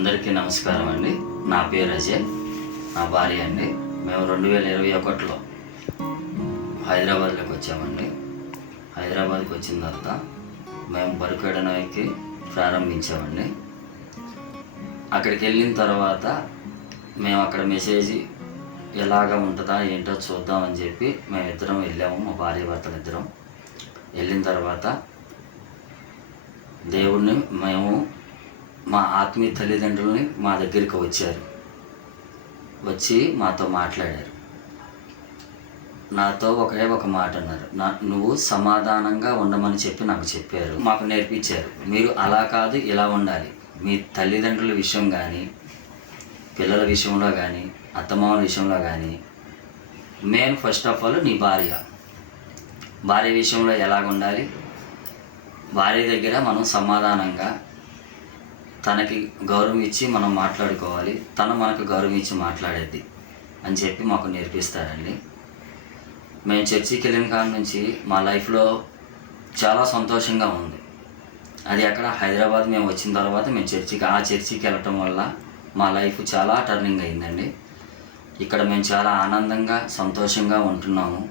అందరికీ నమస్కారం అండి. నా పేరు అజయ్, నా భార్య అండి. మేము 2021లో హైదరాబాద్లోకి వచ్చామండి. హైదరాబాద్కి వచ్చిన తర్వాత మేము బరుకెడనకి ప్రారంభించామండి. అక్కడికి వెళ్ళిన తర్వాత మేము అక్కడ మెసేజ్ ఎలాగ ఉంటుందా ఏంటో చూద్దామని చెప్పి మేమిద్దరం వెళ్ళాము. మా భార్య భర్తలు ఇద్దరం వెళ్ళిన తర్వాత దేవుడిని మేము మా ఆత్మీయ తల్లిదండ్రులని మా దగ్గరికి వచ్చి మాతో మాట్లాడారు. నాతో ఒక మాట అన్నారు. నువ్వు సమాధానంగా ఉండమని చెప్పి నాకు చెప్పారు, మాకు నేర్పించారు. మీరు అలా కాదు ఇలా ఉండాలి. మీ తల్లిదండ్రుల విషయం కానీ, పిల్లల విషయంలో కానీ, అత్తమామల విషయంలో కానీ, మెయిన్ ఫస్ట్ ఆఫ్ ఆల్ నీ భార్య విషయంలో ఎలాగ ఉండాలి. భార్య దగ్గర మనం సమాధానంగా తనకి గౌరవం ఇచ్చి మనం మాట్లాడుకోవాలి, తను మనకు గౌరవం ఇచ్చి మాట్లాడేది అని చెప్పి మాకు నేర్పిస్తారండి. మేము చర్చికి వెళ్ళిన కాడ నుంచి మా లైఫ్లో చాలా సంతోషంగా ఉంది. అది అక్కడ హైదరాబాద్ మేము వచ్చిన తర్వాత మేము చర్చికి వెళ్ళటం వల్ల మా లైఫ్ చాలా టర్నింగ్ అయిందండి. ఇక్కడ మేము చాలా ఆనందంగా సంతోషంగా ఉంటున్నాము.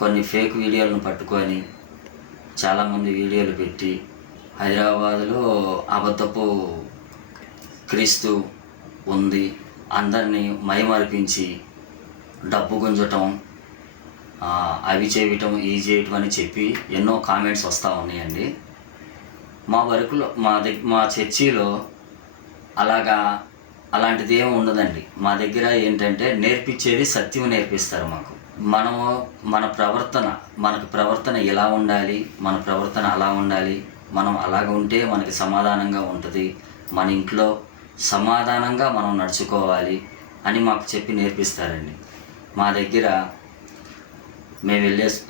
కొన్ని ఫేక్ వీడియోలను పట్టుకొని చాలామంది వీడియోలు పెట్టి హైదరాబాదులో అబద్ధపు క్రీస్తు ఉంది, అందరినీ మైమరిపించి డబ్బు గుంజటం, అవి చేయటం ఇవి చేయటం అని చెప్పి ఎన్నో కామెంట్స్ వస్తూ ఉన్నాయండి. మా వరకులో మా చర్చిలో అలాంటిది ఏమి ఉండదండి. మా దగ్గర ఏంటంటే నేర్పించేది సత్యం నేర్పిస్తారు మాకు. మనకు ప్రవర్తన ఎలా ఉండాలి, మన ప్రవర్తన అలా ఉండాలి, మనం అలాగ ఉంటే మనకి సమాధానంగా ఉంటుంది, మన ఇంట్లో సమాధానంగా మనం నడుచుకోవాలి అని మాకు చెప్పి నేర్పిస్తారండి. మా దగ్గర మేము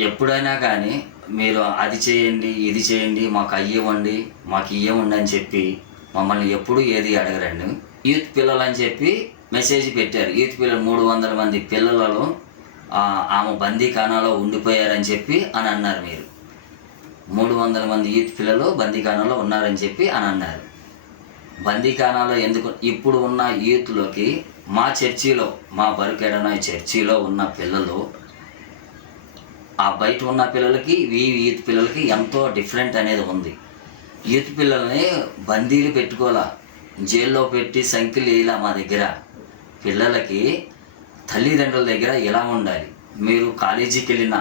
ఎప్పుడైనా కానీ మీరు అది చేయండి ఇది చేయండి మాకు అయ్యేవండి మాకు ఇవ్వండి అని చెప్పి మమ్మల్ని ఎప్పుడు ఏది అడగరండి. యూత్ పిల్లలు అని చెప్పి మెసేజ్ పెట్టారు. యూత్ పిల్లలు 300 మంది పిల్లలలో ఆమె బందీఖానాలో ఉండిపోయారని చెప్పి అని అన్నారు. మీరు 300 మంది యూత్ పిల్లలు బందీఖానాలో ఉన్నారని చెప్పి అని అన్నారు. బందీఖానాలో ఎందుకు? ఇప్పుడు ఉన్న యూత్లోకి మా చర్చిలో, మా బరుకెడన చర్చిలో ఉన్న పిల్లలు ఆ బయట ఉన్న పిల్లలకి యూత్ పిల్లలకి ఎంతో డిఫరెంట్ అనేది ఉంది. యూత్ పిల్లల్ని బందీలు పెట్టుకోవాలా, జైల్లో పెట్టి సంఖ్యలు వేయాల. మా దగ్గర పిల్లలకి తల్లిదండ్రుల దగ్గర ఎలా ఉండాలి, మీరు కాలేజీకి వెళ్ళినా,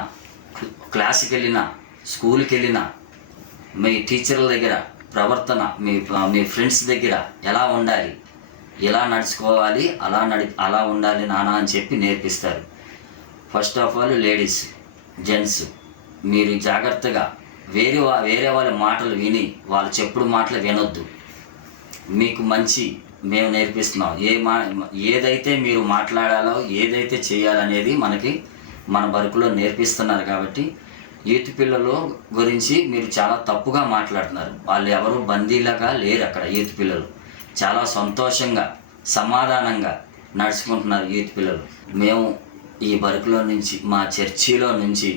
క్లాస్కి వెళ్ళినా, స్కూల్కి వెళ్ళినా, మీ టీచర్ల దగ్గర ప్రవర్తన, మీ ఫ్రెండ్స్ దగ్గర ఎలా ఉండాలి, ఎలా నడుచుకోవాలి, అలా ఉండాలి నాన్న అని చెప్పి నేర్పిస్తారు. First of all ladies, gents, మీరు జాగ్రత్తగా వేరే వాళ్ళ మాటలు విని వాళ్ళు చెప్పుడు మాటలు వినొద్దు. మీకు మంచి మేము నేర్పిస్తున్నాం. ఏదైతే మీరు మాట్లాడాలో, ఏదైతే చేయాలనేది మన బరుకులో నేర్పిస్తున్నారు. కాబట్టి యూత్ పిల్లల గురించి మీరు చాలా తప్పుగా మాట్లాడుతున్నారు. వాళ్ళు ఎవరు బందీలాగా లేరు. అక్కడ యూత్ పిల్లలు చాలా సంతోషంగా సమాధానంగా నడుచుకుంటున్నారు యూత్ పిల్లలు. మేము ఈ బరుకులో నుంచి, మా చర్చిలో నుంచి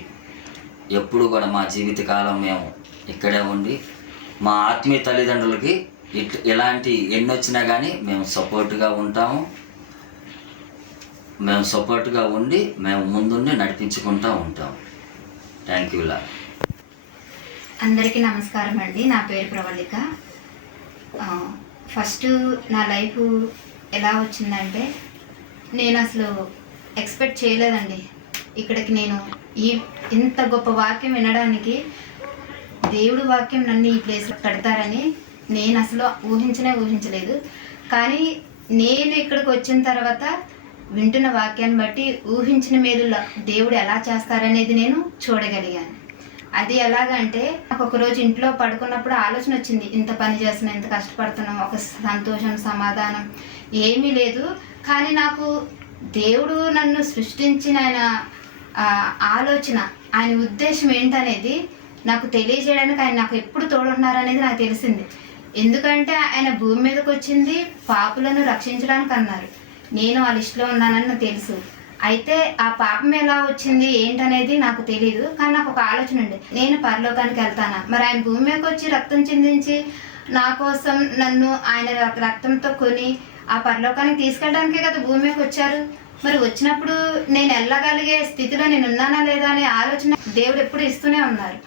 ఎప్పుడు కూడా మా జీవితకాలం మేము ఇక్కడే ఉండి మా ఆత్మీయ తల్లిదండ్రులకి ఎలాంటి ఎన్ని వచ్చినా కానీ మేము సపోర్ట్గా ఉంటాము. మేము సపోర్ట్గా ఉండి మేము ముందుండి నడిపించుకుంటూ ఉంటాము. Thank you law. అందరికీ నమస్కారం అండి. నా పేరు ప్రవళిక. ఫస్ట్ నా లైఫ్ ఎలా వచ్చిందంటే, నేను అసలు ఎక్స్పెక్ట్ చేయలేదండి. ఇక్కడికి నేను ఇంత గొప్ప వాక్యం వినడానికి, దేవుడి వాక్యం నన్ను ఈ ప్లేస్లో పెడతారని నేను అసలు ఊహించలేదు. కానీ నేను ఇక్కడికి వచ్చిన తర్వాత వింటున్న వాక్యాన్ని బట్టి ఊహించిన మేలు దేవుడు ఎలా చేస్తారనేది నేను చూడగలిగాను. అది ఎలాగంటే, నాకు ఒకరోజు ఇంట్లో పడుకున్నప్పుడు ఆలోచన వచ్చింది. ఇంత పని చేస్తున్నాం, ఇంత కష్టపడుతున్నాం, ఒక సంతోషం సమాధానం ఏమీ లేదు. కానీ నాకు దేవుడు నన్ను సృష్టించిన ఆయన ఆలోచన, ఆయన ఉద్దేశం ఏంటనేది నాకు తెలియజేయడానికి ఆయన నాకు ఎప్పుడు తోడున్నారనేది నాకు తెలిసింది. ఎందుకంటే ఆయన భూమి మీదకి వచ్చింది పాపులను రక్షించడానికి అన్నారు. నేను ఆ లిస్టులో ఉన్నానని నాకు తెలుసు. అయితే ఆ పాపం ఎలా వచ్చింది ఏంటనేది నాకు తెలియదు, కానీ నాకు ఒక ఆలోచన ఉంది. నేను పరలోకానికి వెళ్తానా, మరి ఆయన భూమి మీదకి వచ్చి రక్తం చిందించి నా కోసం నన్ను ఆయన రక్తంతో కొని ఆ పరలోకానికి తీసుకెళ్ళడానికే కదా భూమి మీదకి వచ్చారు. మరి వచ్చినప్పుడు నేను వెళ్ళగలిగే స్థితిలో నేను ఉన్నానా లేదా అనే ఆలోచన దేవుడు ఎప్పుడు ఇస్తూనే ఉన్నారు.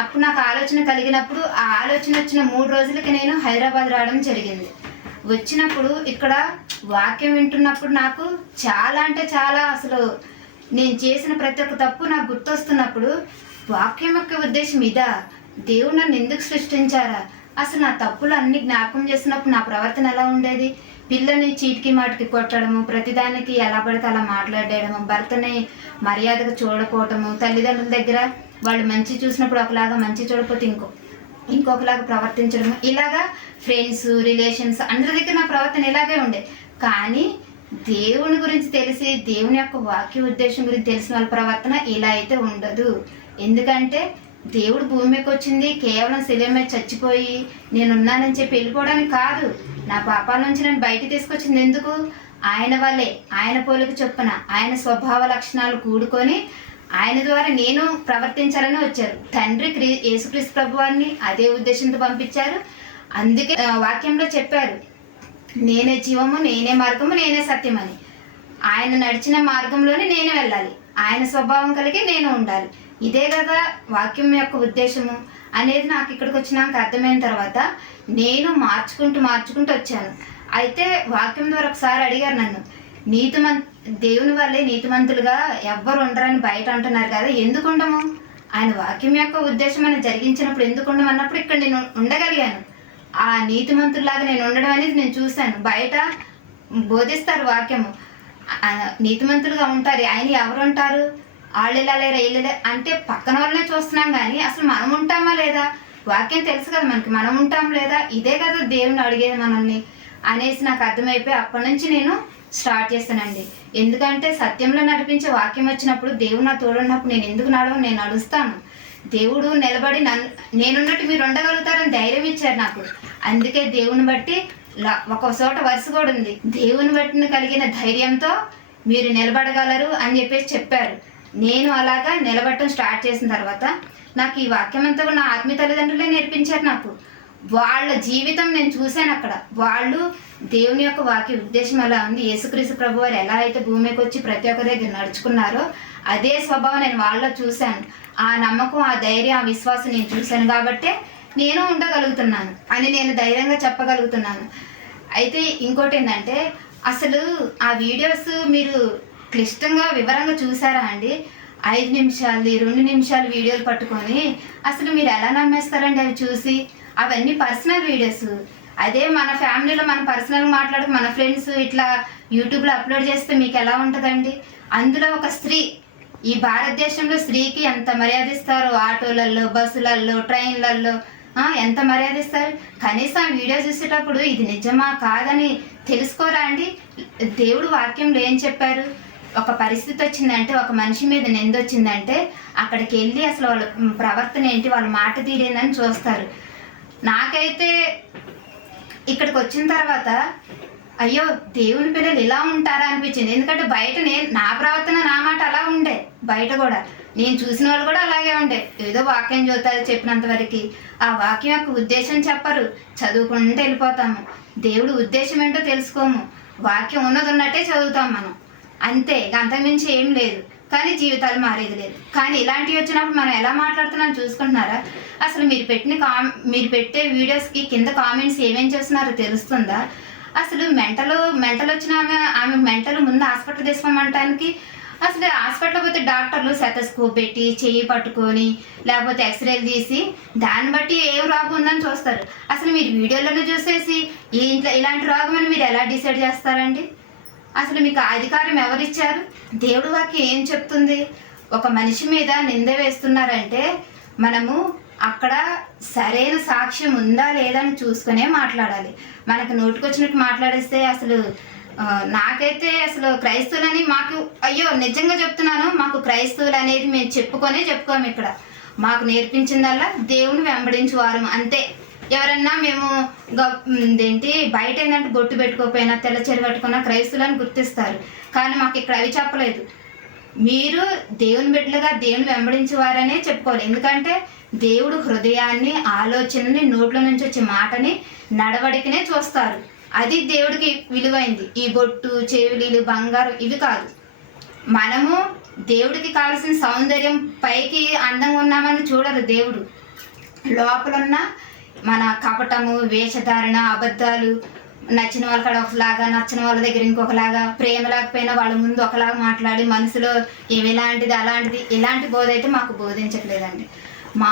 అప్పుడు నాకు ఆలోచన కలిగినప్పుడు ఆ ఆలోచన వచ్చిన 3 రోజులకి నేను హైదరాబాద్ రావడం జరిగింది. వచ్చినప్పుడు ఇక్కడ వాక్యం వింటున్నప్పుడు నాకు చాలా అంటే చాలా అసలు నేను చేసిన ప్రతి ఒక్క తప్పు నాకు గుర్తొస్తున్నప్పుడు వాక్యం యొక్క ఉద్దేశం ఇదా, దేవుడు నన్ను ఎందుకు సృష్టించారా, అసలు నా తప్పులు అన్ని జ్ఞాపకం చేసినప్పుడు నా ప్రవర్తన ఎలా ఉండేది, పిల్లని చీటికి మాటికి కొట్టడము, ప్రతిదానికి ఎలా పడితే అలా మాట్లాడేయడము, భర్తని మర్యాదగా చూడకపోవటము, తల్లిదండ్రుల దగ్గర వాళ్ళు మంచి చూసినప్పుడు ఒకలాగా మంచి చూడకపోతే ఇంకొకలాగా ప్రవర్తించడము, ఇలాగా ఫ్రెండ్స్ రిలేషన్స్ అందరి దగ్గర నా ప్రవర్తన ఇలాగే ఉండే. కానీ దేవుని గురించి తెలిసి దేవుని యొక్క వాక్య ఉద్దేశం గురించి తెలిసిన వాళ్ళ ప్రవర్తన ఇలా అయితే ఉండదు. ఎందుకంటే దేవుడు భూమి మీదకి వచ్చింది కేవలం శిలువ మీద చచ్చిపోయి నేనున్నానని చెప్పి వెళ్ళిపోవడానికి కాదు. నా పాపాల నుంచి నేను బయట తీసుకొచ్చింది ఎందుకు, ఆయన వల్లే ఆయన పోలిక చొప్పున ఆయన స్వభావ లక్షణాలు కూడుకొని ఆయన ద్వారా నేను ప్రవర్తించాలని వచ్చారు. తండ్రి యేసుక్రీస్తు ప్రభువారిని అదే ఉద్దేశంతో పంపించారు. అందుకే వాక్యంలో చెప్పారు, నేనే జీవము, నేనే మార్గము, నేనే సత్యమని. ఆయన నడిచిన మార్గంలోనే నేను వెళ్ళాలి, ఆయన స్వభావం కలిగి నేను ఉండాలి. ఇదే కదా వాక్యం యొక్క ఉద్దేశము అనేది నాకు ఇక్కడికి వచ్చినాక అర్థమైన తర్వాత నేను మార్చుకుంటూ వచ్చాను. అయితే వాక్యం ద్వారా ఒకసారి అడిగారు నన్ను, దేవుని వల్లే నీతిమంతులుగా ఎవ్వరు ఉండరని బయట అంటున్నారు కదా, ఎందుకు ఉండము, ఆయన వాక్యం యొక్క ఉద్దేశం అని జరిగించినప్పుడు ఎందుకు ఉండము అన్నప్పుడు ఇక్కడ నేను ఉండగలిగాను. ఆ నీతిమంతుల్లాగా నేను ఉండడం అనేది నేను చూశాను. బయట బోధిస్తారు వాక్యము, నీతిమంతులుగా ఉంటారు, ఆయన ఎవరు ఉంటారు, వాళ్ళు ఇలా లేరా వీళ్ళు అంటే పక్కన వాళ్ళనే చూస్తున్నాం, కానీ అసలు మనం ఉంటామా లేదా, వాక్యం తెలుసు కదా మనకి, మనం ఉంటాం లేదా, ఇదే కదా దేవుని అడిగేది మనల్ని అనేసి నాకు అర్థమైపోయి అప్పటి నుంచి నేను స్టార్ట్ చేస్తానండి. ఎందుకంటే సత్యంలో నడిపించే వాక్యం వచ్చినప్పుడు దేవుడు నా తోడున్నప్పుడు నేను ఎందుకు నేను నడుస్తాను. దేవుడు నిలబడి నేనున్నట్టు మీరు ఉండగలుగుతారని ధైర్యం ఇచ్చారు నాకు. అందుకే దేవుని బట్టి ఒక చోట వరుస కూడా ఉంది, దేవుని బట్టి కలిగిన ధైర్యంతో మీరు నిలబడగలరు అని చెప్పేసి చెప్పారు. నేను అలాగా నిలబడటం స్టార్ట్ చేసిన తర్వాత నాకు ఈ వాక్యం అంతా కూడా నా ఆత్మీయ తల్లిదండ్రులే నేర్పించారు నాకు. వాళ్ళ జీవితం నేను చూశాను అక్కడ. వాళ్ళు దేవుని యొక్క వాక్య ఉద్దేశం ఎలా ఉంది, యేసుక్రీస్తు ప్రభు వారు ఎలా అయితే భూమికి వచ్చి ప్రతి ఒక్క దగ్గర నడుచుకున్నారో అదే స్వభావం నేను వాళ్ళలో చూశాను. ఆ నమ్మకం, ఆ ధైర్యం, ఆ విశ్వాసం నేను చూశాను కాబట్టే నేను ఉండగలుగుతున్నాను అని నేను ధైర్యంగా చెప్పగలుగుతున్నాను. అయితే ఇంకోటి ఏంటంటే, అసలు ఆ వీడియోస్ మీరు క్లిష్టంగా వివరంగా చూసారా అండి? 5 నిమిషాలు 2 నిమిషాలు వీడియోలు పట్టుకొని అసలు మీరు ఎలా నమ్మేస్తారండి అవి చూసి? అవన్నీ పర్సనల్ వీడియోస్. అదే మన ఫ్యామిలీలో మనం పర్సనల్గా మాట్లాడుకు మన ఫ్రెండ్స్ ఇట్లా యూట్యూబ్లో అప్లోడ్ చేస్తే మీకు ఎలా ఉంటుందండి? అందులో ఒక స్త్రీ, ఈ భారతదేశంలో స్త్రీకి ఎంత మర్యాద ఇస్తారు, ఆటోలలో, బస్సులలో, ట్రైన్లలో ఎంత మర్యాద ఇస్తారు. కనీసం ఆ వీడియో చూసేటప్పుడు ఇది నిజమా కాదని తెలుసుకోరా అండి? దేవుడు వాక్యంలో ఏం చెప్పారు? ఒక పరిస్థితి వచ్చిందంటే, ఒక మనిషి మీద నిందొచ్చిందంటే అక్కడికి వెళ్ళి అసలు వాళ్ళ ప్రవర్తన ఏంటి, వాళ్ళ మాట తీరేందని చూస్తారు. నాకైతే ఇక్కడికి వచ్చిన తర్వాత అయ్యో దేవుని పిల్లలు ఇలా ఉంటారా అనిపించింది. ఎందుకంటే బయట నా ప్రవర్తన, నా మాట అలా ఉండే, బయట కూడా నేను చూసిన వాళ్ళు కూడా అలాగే ఉండే. ఏదో వాక్యం చూస్తారు చెప్పినంత వరకు, ఆ వాక్యం యొక్క ఉద్దేశం చెప్పరు, చదువుకుంటూ వెళ్ళిపోతాము. దేవుడు ఉద్దేశం ఏంటో తెలుసుకోము, వాక్యం ఉన్నట్టే చదువుతాం మనం, అంతే, అంతకుమించి ఏం లేదు. కానీ జీవితాలు మారేది లేదు. కానీ ఇలాంటివి వచ్చినప్పుడు మనం ఎలా మాట్లాడుతున్నాం చూసుకుంటున్నారా? అసలు మీరు పెట్టే వీడియోస్కి కింద కామెంట్స్ ఏమేం చేస్తున్నారో తెలుస్తుందా? అసలు మెంటల్ వచ్చిన ఆమె మెంటల్ ముందు హాస్పిటల్ తీసుకోమంటానికి, అసలు హాస్పిటల్ పోతే డాక్టర్లు సెటస్కోప్ పెట్టి చెయ్యి పట్టుకొని లేకపోతే ఎక్స్రేలు తీసి దాన్ని బట్టి ఏం రోగం ఉందని చూస్తారు. అసలు మీరు వీడియోలను చూసేసి ఇలాంటి రోగం అని మీరు ఎలా డిసైడ్ చేస్తారండి? అసలు మీకు అధికారం ఎవరిచ్చారు? దేవుడు వాక్యం ఏం చెప్తుంది? ఒక మనిషి మీద నింద వేస్తున్నారంటే మనము అక్కడ సరైన సాక్ష్యం ఉందా లేదా అని చూసుకునే మాట్లాడాలి. మనకు నోటికొచ్చినట్టు మాట్లాడేస్తే అసలు నాకైతే అసలు క్రైస్తవులని మాకు అయ్యో నిజంగా చెప్తున్నాను, మాకు క్రైస్తవులు అనేది మేము చెప్పుకోము. ఇక్కడ మాకు నేర్పించిందల్లా దేవుని వెంబడించు వారు అంతే. ఎవరన్నా మేము ఏంటి బయట ఏంటంటే బొట్టు పెట్టుకోకపోయినా తెల్ల చీర కట్టుకున్నా క్రైస్తువులని గుర్తిస్తారు. కానీ మాకు ఇక్కడ అవి చెప్పలేదు. మీరు దేవుని బిడ్డలుగా దేవుని వెంబడించేవారనే చెప్పుకోవాలి. ఎందుకంటే దేవుడు హృదయాన్ని, ఆలోచనని, నోట్ల నుంచి వచ్చే మాటని, నడవడికనే చూస్తారు. అది దేవుడికి విలువైంది. ఈ బొట్టు, చెవులీలు, బంగారం ఇవి కాదు. మనము దేవుడికి కావాల్సిన సౌందర్యం, పైకి అందంగా ఉన్నామని చూడరు దేవుడు. లోపలున్న మన కపటము, వేషధారణ, అబద్ధాలు, నచ్చిన వాళ్ళ కాడ ఒకలాగా, నచ్చిన వాళ్ళ దగ్గర ఇంకొకలాగా, ప్రేమ లేకపోయినా వాళ్ళ ముందు ఒకలాగా మాట్లాడి మనసులో ఇలాంటిది అలాంటిది, ఇలాంటి బోధ అయితే మాకు బోధించట్లేదండి. మా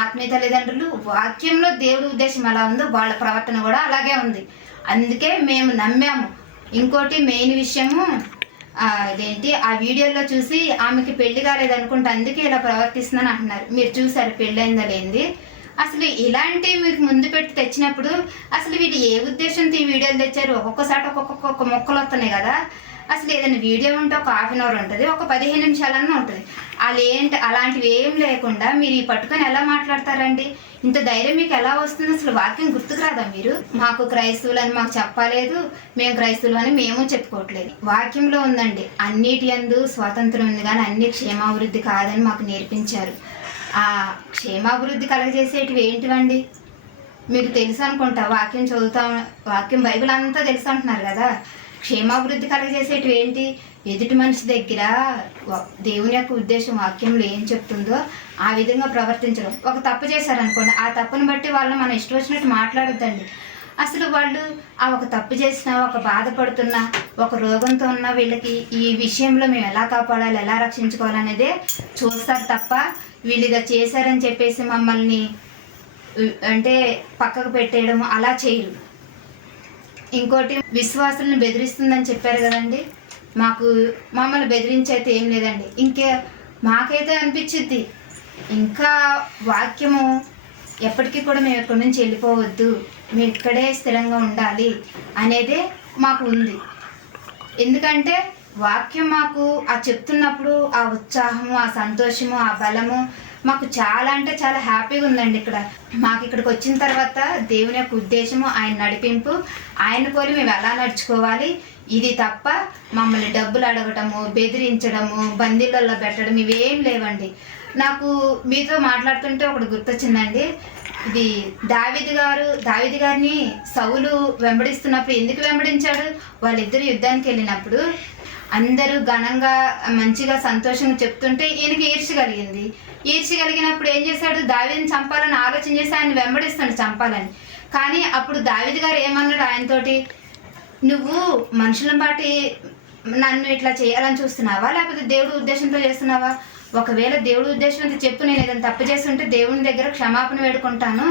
ఆత్మీయ తల్లిదండ్రులు వాక్యంలో దేవుడి ఉద్దేశం ఎలా ఉందో వాళ్ళ ప్రవర్తన కూడా అలాగే ఉంది. అందుకే మేము నమ్మాము. ఇంకోటి మెయిన్ విషయము ఇదేంటి, ఆ వీడియోలో చూసి ఆమెకి పెళ్లి కాలేదనుకుంటే అందుకే ఇలా ప్రవర్తిస్తుందని అంటున్నారు. మీరు చూసారు పెళ్ళి అయిందా లేనిది? అసలు ఇలాంటివి మీకు ముందు పెట్టి తెచ్చినప్పుడు అసలు వీళ్ళు ఏ ఉద్దేశంతో ఈ వీడియోలు తెచ్చారు? ఒక్కొక్కసారి ఒక్కొక్క మొక్కలు వస్తున్నాయి కదా. అసలు ఏదైనా వీడియో ఉంటే ఒక హాఫ్ అన్ అవర్ ఉంటుంది, ఒక 15 నిమిషాలన్నా ఉంటుంది. అలాంటివి ఏం లేకుండా మీరు ఈ పట్టుకొని ఎలా మాట్లాడతారండి? ఇంత ధైర్యం మీకు ఎలా వస్తుంది? అసలు వాక్యం గుర్తుకు రాదా మీరు? మాకు క్రైస్తవులని మాకు చెప్పలేదు, మేము క్రైస్తవులు అని మేము చెప్పుకోవట్లేదు. వాక్యంలో ఉందండి, అన్నిటి యందు స్వాతంత్రం ఉంది కానీ అన్ని క్షేమాభివృద్ధి కాదని మాకు నేర్పించారు. ఆ క్షేమాభివృద్ధి కలగజేసేటివి ఏంటివండి? మీకు తెలుసు అనుకుంటా, వాక్యం చదువుతాం, వాక్యం బైబిల్ అంతా తెలుసు అంటున్నారు కదా. క్షేమాభివృద్ధి కలగజేసేటివి ఏంటి? ఎదుటి మనిషి దగ్గర దేవుని యొక్క ఉద్దేశం వాక్యంలో ఏం చెప్తుందో ఆ విధంగా ప్రవర్తించడం. ఒక తప్పు చేశారనుకోండి, ఆ తప్పును బట్టి వాళ్ళు మనం ఇష్టం వచ్చినట్టు మాట్లాడొద్దండి. అసలు వాళ్ళు ఆ ఒక తప్పు చేసినా, ఒక బాధపడుతున్నా, ఒక రోగంతో ఉన్న వీళ్ళకి ఈ విషయంలో మేము ఎలా కాపాడాలి, ఎలా రక్షించుకోవాలనేదే చూస్తారు తప్ప వీళ్ళు ఇదా చేశారని చెప్పేసి మమ్మల్ని అంటే పక్కకు పెట్టేయడం అలా చేయరు. ఇంకోటి, విశ్వాసులను బెదిరిస్తుందని చెప్పారు కదండి. మమ్మల్ని బెదిరించైతే ఏం లేదండి. మాకైతే అనిపించింది ఇంకా వాక్యము ఎప్పటికీ కూడా మేము ఎక్కడి నుంచి వెళ్ళిపోవద్దు, మేము ఇక్కడే స్థిరంగా ఉండాలి అనేదే మాకు ఉంది. ఎందుకంటే వాక్యం మాకు ఆ చెప్తున్నప్పుడు ఆ ఉత్సాహము, ఆ సంతోషము, ఆ బలము మాకు చాలా అంటే చాలా హ్యాపీగా ఉందండి. మాకు ఇక్కడికి వచ్చిన తర్వాత దేవుని యొక్క ఉద్దేశము, ఆయన నడిపింపు, ఆయన పోలి మేము ఎలా నడుచుకోవాలి, ఇది తప్ప మమ్మల్ని డబ్బులు అడగటము, బెదిరించడము, బందీలలో పెట్టడం ఇవేం లేవండి. నాకు మీతో మాట్లాడుతుంటే ఒకటి గుర్తొచ్చిందండి. ఇది దావీదు గారిని సౌలు వెంబడిస్తున్నప్పుడు ఎందుకు వెంబడించాడు? వాళ్ళిద్దరు యుద్ధానికి వెళ్ళినప్పుడు అందరూ ఘనంగా మంచిగా సంతోషంగా చెప్తుంటే ఈయనకి ఈర్ష్య కలిగినప్పుడు ఏం చేశాడు? దావీదుని చంపాలని ఆలోచన చేసి ఆయన వెంబడిస్తాడు చంపాలని. కానీ అప్పుడు దావీదు గారు ఏమన్నాడు ఆయనతోటి? నువ్వు మనుషులను బట్టి నన్ను ఇట్లా చేయాలని చూస్తున్నావా, లేకపోతే దేవుడి ఉద్దేశంతో చేస్తున్నావా? ఒకవేళ దేవుడి ఉద్దేశంతో చెప్పు, నేను ఏదైనా తప్పు చేస్తుంటే దేవుని దగ్గర క్షమాపణ వేడుకుంటాను,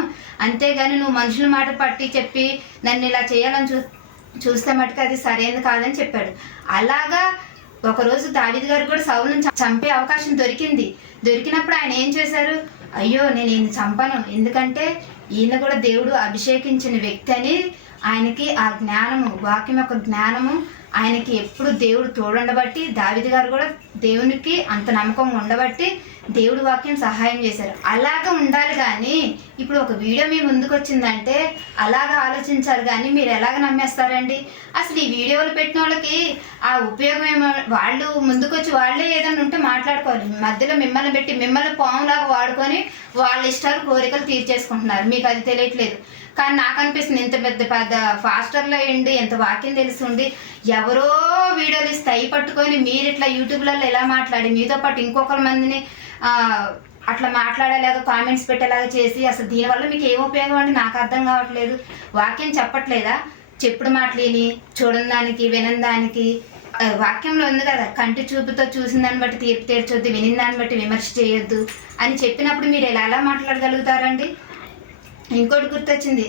అంతేగాని నువ్వు మనుషుల మాట పట్టి చెప్పి నన్ను ఇలా చేయాలని చూస్తే మటుకు అది సరైనది కాదని చెప్పాడు. అలాగా ఒకరోజు దావీదు గారు కూడా సౌలుని చంపే అవకాశం దొరికినప్పుడు ఆయన ఏం చేశారు? అయ్యో నేను ఈయన చంపను, ఎందుకంటే ఈయన కూడా దేవుడు అభిషేకించిన వ్యక్తి అని ఆయనకి ఆ జ్ఞానము, వాక్యం యొక్క జ్ఞానము ఆయనకి ఎప్పుడు దేవుడు తోడుండబట్టి, దావీదు గారు కూడా దేవునికి అంత నమ్మకం ఉండబట్టి దేవుడి వాక్యం సహాయం చేశారు. అలాగా ఉండాలి. కానీ ఇప్పుడు ఒక వీడియో మీ ముందుకు వచ్చిందంటే అలాగా ఆలోచించాలి. కానీ మీరు ఎలాగ నమ్మేస్తారండి? అసలు ఈ వీడియోలు పెట్టిన వాళ్ళకి ఆ ఉపయోగం ఏమో, వాళ్ళు ముందుకొచ్చి వాళ్ళే ఏదైనా ఉంటే మాట్లాడుకోవాలి. మధ్యలో మిమ్మల్ని పాములాగా వాడుకొని వాళ్ళ ఇష్టాలు, కోరికలు తీర్చేసుకుంటున్నారు. మీకు అది తెలియట్లేదు. కానీ నాకు అనిపిస్తుంది, ఇంత పెద్ద ఫాస్టర్లో ఉండి, ఎంత వాక్యం తెలుసుండి, ఎవరో వీడియోలు ఇస్తాయి పట్టుకొని మీరు ఇట్లా యూట్యూబ్లలో ఎలా మాట్లాడి మీతో పాటు ఇంకొకరి మందిని అట్లా మాట్లాడేలాగా, కామెంట్స్ పెట్టేలాగా చేసి అసలు దీనివల్ల మీకు ఏం ఉపయోగం అండి? నాకు అర్థం కావట్లేదు. వాక్యం చెప్పట్లేదా? చెప్పుడు మాటలేని, చూడని దానికి, వినని దానికి వాక్యంలో ఉంది కదా, కంటి చూపుతో చూసిన దాన్ని బట్టి తీర్పు తీర్చొద్దు, వినిన దాన్ని బట్టి విమర్శ చేయొద్దు అని చెప్పినప్పుడు మీరు ఎలా మాట్లాడగలుగుతారండి? ఇంకోటి గుర్తొచ్చింది,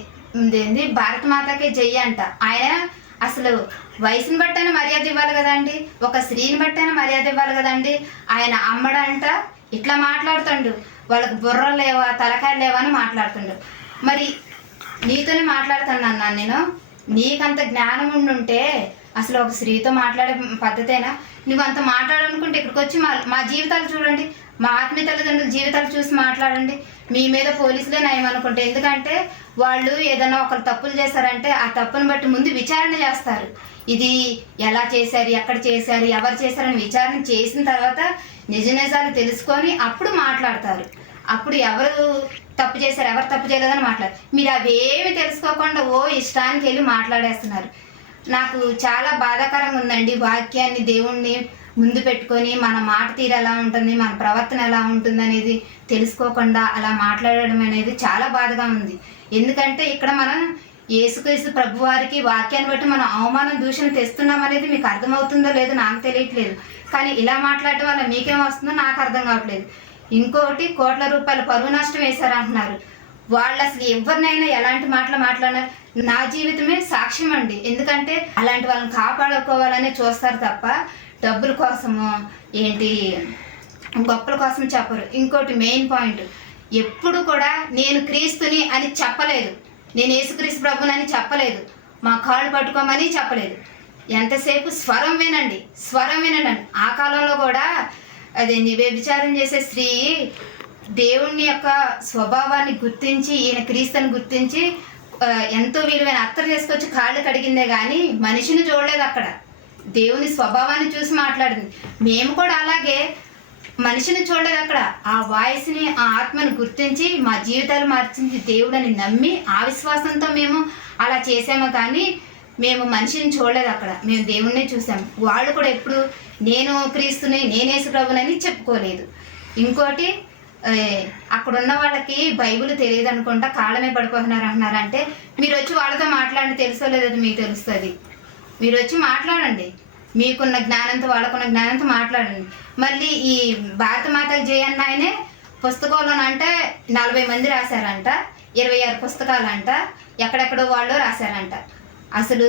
ఏంది భారత మాతకే జై అంట. ఆయన అసలు వయసుని బట్టైనా మర్యాద ఇవ్వాలి కదండి, ఒక స్త్రీని బట్టైనా మర్యాద ఇవ్వాలి కదండి. ఆయన అమ్మడంట ఇట్లా మాట్లాడుతుండు, వాళ్ళకి బుర్రలు లేవా, తలకాయలు లేవా అని మాట్లాడుతుండు. మరి నీతోనే మాట్లాడుతున్నాను నేను, నీకంత జ్ఞానం ఉండుంటే అసలు ఒక స్త్రీతో మాట్లాడే పద్ధతేనా? నువ్వు అంత మాట్లాడాలనుకుంటే ఇక్కడికి వచ్చి మా జీవితాలు చూడండి. మా ఆత్మీయ తల్లిదండ్రుల జీవితాలు చూసి మాట్లాడండి. మీ మీద పోలీసులే నయం అనుకుంటే, ఎందుకంటే వాళ్ళు ఏదైనా ఒకరు తప్పులు చేశారంటే ఆ తప్పును బట్టి ముందు విచారణ చేస్తారు. ఇది ఎలా చేశారు, ఎక్కడ చేశారు, ఎవరు చేశారని విచారణ చేసిన తర్వాత నిజ నిజాలు తెలుసుకొని అప్పుడు మాట్లాడతారు. అప్పుడు ఎవరు తప్పు చేశారు, ఎవరు తప్పు చేయలేదని మాట్లాడారు. మీరు అవేమి తెలుసుకోకుండా ఇష్టానికి వెళ్ళి మాట్లాడేస్తున్నారు. నాకు చాలా బాధాకరంగా ఉందండి. వాక్యాన్ని, దేవుణ్ణి ముందు పెట్టుకొని మన మాట తీరు ఎలా ఉంటుంది, మన ప్రవర్తన ఎలా ఉంటుంది అనేది తెలుసుకోకుండా అలా మాట్లాడడం అనేది చాలా బాధగా ఉంది. ఎందుకంటే ఇక్కడ మనం యేసుక్రీస్తు ప్రభు వారికి వాక్యాన్ని బట్టి మనం అవమానం, దూషణ తెస్తున్నాం అనేది మీకు అర్థమవుతుందో లేదో నాకు తెలియట్లేదు. కానీ ఇలా మాట్లాడటం వల్ల మీకేం వస్తుందో నాకు అర్థం కావట్లేదు. ఇంకోటి, కోట్ల రూపాయల పరువు నష్టం వేశారంటున్నారు. వాళ్ళు అసలు ఎవరినైనా ఎలాంటి మాటలు మాట్లాడినారు, నా జీవితమే సాక్ష్యం అండి. ఎందుకంటే అలాంటి వాళ్ళని కాపాడుకోవాలని చూస్తారు తప్ప డబ్బుల కోసము ఏంటి గొప్పల కోసం చెప్పరు. ఇంకోటి మెయిన్ పాయింట్, ఎప్పుడు కూడా నేను క్రీస్తుని అని చెప్పలేదు, నేను యేసుక్రీస్తు ప్రభునని చెప్పలేదు, మా కాళ్ళు పట్టుకోమని చెప్పలేదు. ఎంతసేపు స్వరం వినండి, స్వరం వినండి. ఆ కాలంలో కూడా అదేంటి వ్యభిచారం చేసే స్త్రీ దేవుని యొక్క స్వభావాన్ని గుర్తించి, ఈయన క్రీస్తుని గుర్తించి ఎంతో విలువైన అత్తరు తీసుకొచ్చి కాళ్ళు కడిగిందే కానీ మనిషిని చూడలేదు. అక్కడ దేవుని స్వభావాన్ని చూసి మాట్లాడింది. మేము కూడా అలాగే మనిషిని చూడలేదు. అక్కడ ఆ వాయిస్ని, ఆ ఆత్మను గుర్తించి మా జీవితాలు మార్చింది దేవుడని నమ్మి ఆ విశ్వాసంతో మేము అలా చేసాము. కానీ మేము మనిషిని చూడలేదు. అక్కడ మేము దేవుణ్ణే చూసాము. వాళ్ళు కూడా ఎప్పుడు నేను క్రీస్తుని, నేను యేసు ప్రభునని చెప్పుకోలేదు. ఇంకోటి, అక్కడ ఉన్న వాళ్ళకి బైబిల్ తెలియదు అనుకుంటా కాళ్ళమే పడిపోతున్నారు అంటున్నారంటే, మీరు వచ్చి వాళ్ళతో మాట్లాడి తెలుసో లేదో మీకు తెలుస్తుంది. మీరు వచ్చి మాట్లాడండి, మీకున్న జ్ఞానంతో వాళ్ళకున్న జ్ఞానంతో మాట్లాడండి. మళ్ళీ ఈ భారత మాతకు జయన్న ఆయనే పుస్తకంలోనంటే 40 మంది రాశారంట, 26 పుస్తకాలంట, ఎక్కడెక్కడో వాళ్ళు రాశారంట. అసలు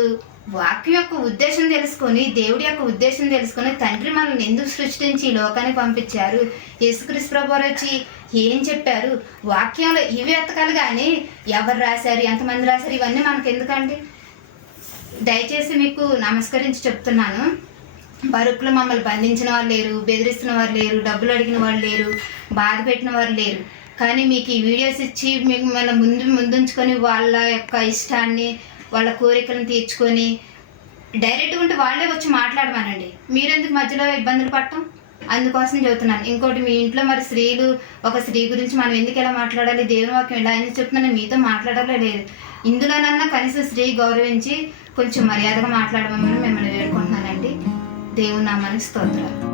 వాక్యం యొక్క ఉద్దేశం తెలుసుకొని, దేవుడి యొక్క ఉద్దేశం తెలుసుకొని, తండ్రి మనల్ని ఎందుకు సృష్టించి ఈ లోకానికి పంపించారు, యేసుక్రీస్తు ప్రభువారు వచ్చి ఏం చెప్పారు, వాక్యంలో ఇవి ఎతకాలి. కానీ ఎవరు రాశారు, ఎంతమంది రాశారు, ఇవన్నీ మనకు ఎందుకండి? దయచేసి మీకు నమస్కరించి చెప్తున్నాను, బరుకులు మమ్మల్ని బంధించిన వాళ్ళు లేరు, బెదిరిస్తున్న వారు లేరు, డబ్బులు అడిగిన వాళ్ళు లేరు, బాధ పెట్టిన వారు లేరు. కానీ మీకు ఈ వీడియోస్ ఇచ్చి మీకు మన ముందుంచుకొని వాళ్ళ యొక్క ఇష్టాన్ని, వాళ్ళ కోరికలను తీర్చుకొని డైరెక్ట్గా ఉంటే వాళ్ళే వచ్చి మాట్లాడమనండి. మీరెందుకు మధ్యలో ఇబ్బందులు పడటం? అందుకోసం చెబుతున్నాను. ఇంకోటి, మీ ఇంట్లో మరి స్త్రీలు, ఒక స్త్రీ గురించి మనం ఎందుకు ఎలా మాట్లాడాలి, దేవుని వాక్యం ఎలా అని చెప్తున్నాను, మీతో మాట్లాడాలే లేదు. ఇందులోనన్నా కనీసం స్త్రీ గౌరవించి కొంచెం మర్యాదగా మాట్లాడమని మిమ్మల్ని వేడుకుంటున్నానండి. దేవుని నామానికి స్తోత్రాలు.